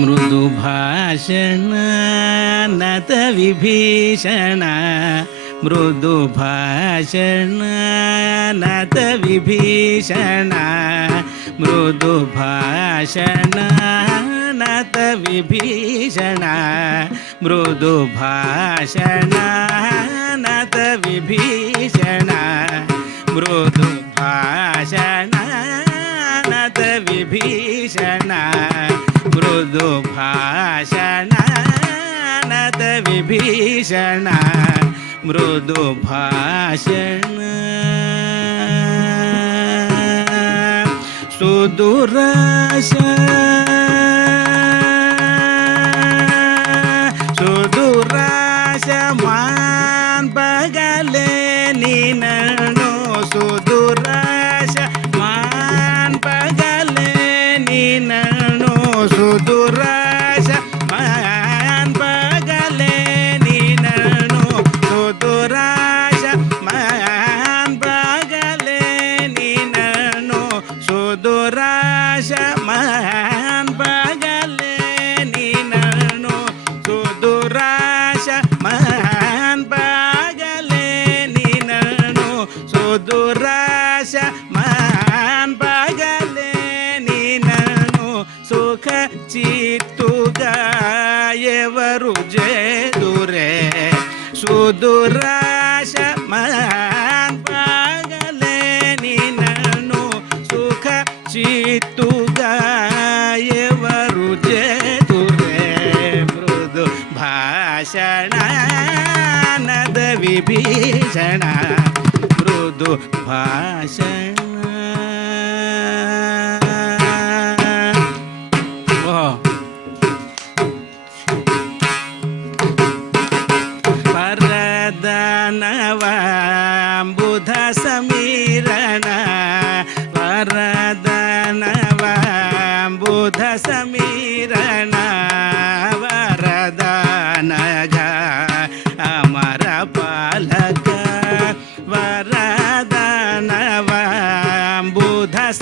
ಮೃದು ಭಾಷಣ ನತ ವಿಭೀಷಣ ಮೃದು ಭಾಷಣ ನತ ವಿಭೀಷಣ ಮೃದು ಭಾಷಣ ನತ ವಿಭೀಷಣ ಮೃದು ಭಾಷಣ ನತ ವಿಭೀಷಣ ಮೃದು ಭಾಷಣ ನತ ವಿಭೀಷಣ ಮೃದು ಭಾಷಣ ನತ ವಿಭೀಷಣ ಮೃದು ಭಾಷಣ ಸುದುರಾಶ ಸುದುರಾಶ ಮಾನ್ ಬಗಲೆ ನೀನನು ಸುದುರಾಶ ಮಾನ್ ಬಗಲೆ ನೀನನು ಸುದುರಾಶ ಮಾನ್ ಬಗಲೆ ನೀನನು ಸುದುರಾಶ ಮಾನ್ ಬಗಲೆ ನೀನನು ಸುದುರಾಶ ಮಾನ್ ಬಗಲೆ ನೀನನು ಸುದುರಾಶ ಮಾನ್ ಬಗಲೆ ನೀನನು ಸುದುರಾಶ ಮಾನ್ ಬಗಲೆ ನೀನನು ಸುಖ ಚಿತ್ತುಗಾಯವರು ಜೇದುರೆ ಸುದುರಾಶ ಮಾನ್ ಬಗಲೆ ನೀನನು ಸುಖ ಚಿತ್ತುಗಾಯವರು ಜೇದುರೆ ಮೃದು ಭಾಷಣ ನದ ವಿಭೀಷಣ ಮೃದು ಭಾಷಣ ವರದನವಾಂಬುಧ ಸಮೀರಣ ವರದನವಾಂಬುಧ ಸಮೀರಣ ವರದನಗ ಅಮರ ಪಾಲಕ ವರದನವಾಂಬುಧ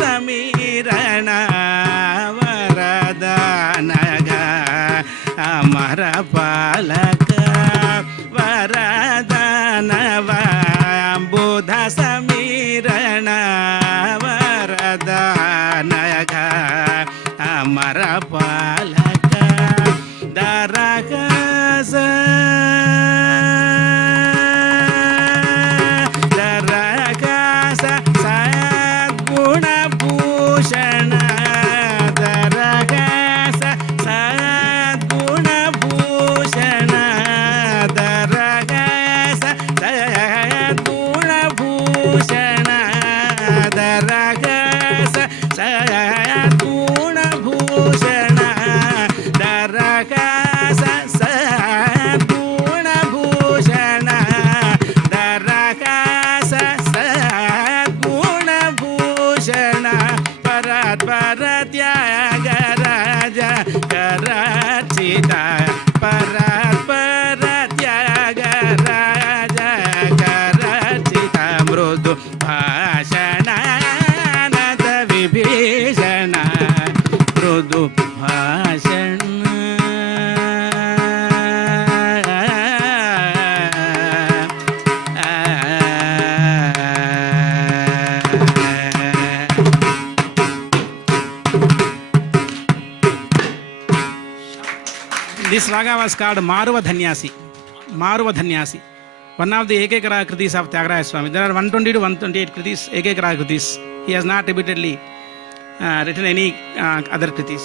ಸಮೀರಣ ವರದನಗ ಅಮರ ಪಾಲಕ ವರದನವಾಂಬುಧ ಸಮೀರಣ ವರದನಗ ಅಮರ ಪಾಲಕ ದರಗಸ ದರಗಸ ಸದ್ಗುಣಭೂಷಣ ದರಗಸ ಸದ್ಗುಣಭೂಷಣ ದರಗಸ ಸದ್ಗುಣಭೂಷಣ ದರಗಸ ಸದ್ಗುಣಭೂಷಣ ದರಗಸ ಸದ್ಗುಣಭೂಷಣ ದರಗಸ ಸದ್ಗುಣಭೂಷಣ ಪರತ್ಪರ ತ್ಯಾಗರಾಜ ಕರಚಿತ ಪರತ್ಪರ ತ್ಯಾಗರಾಜ ಕರಚಿತ ಮೃದು ಭಾಷಣ ನತ ವಿಭೀಷಣ ಮೃದು ಭಾಷಣ This raga was called Maruva Dhanyasi. Maruva Dhanyasi. One of the Ekekara Kritis of Tyagaraja Swami. There are 120 to 128 Kritis, Ekekara Kritis. He has not repeatedly written any other Kritis.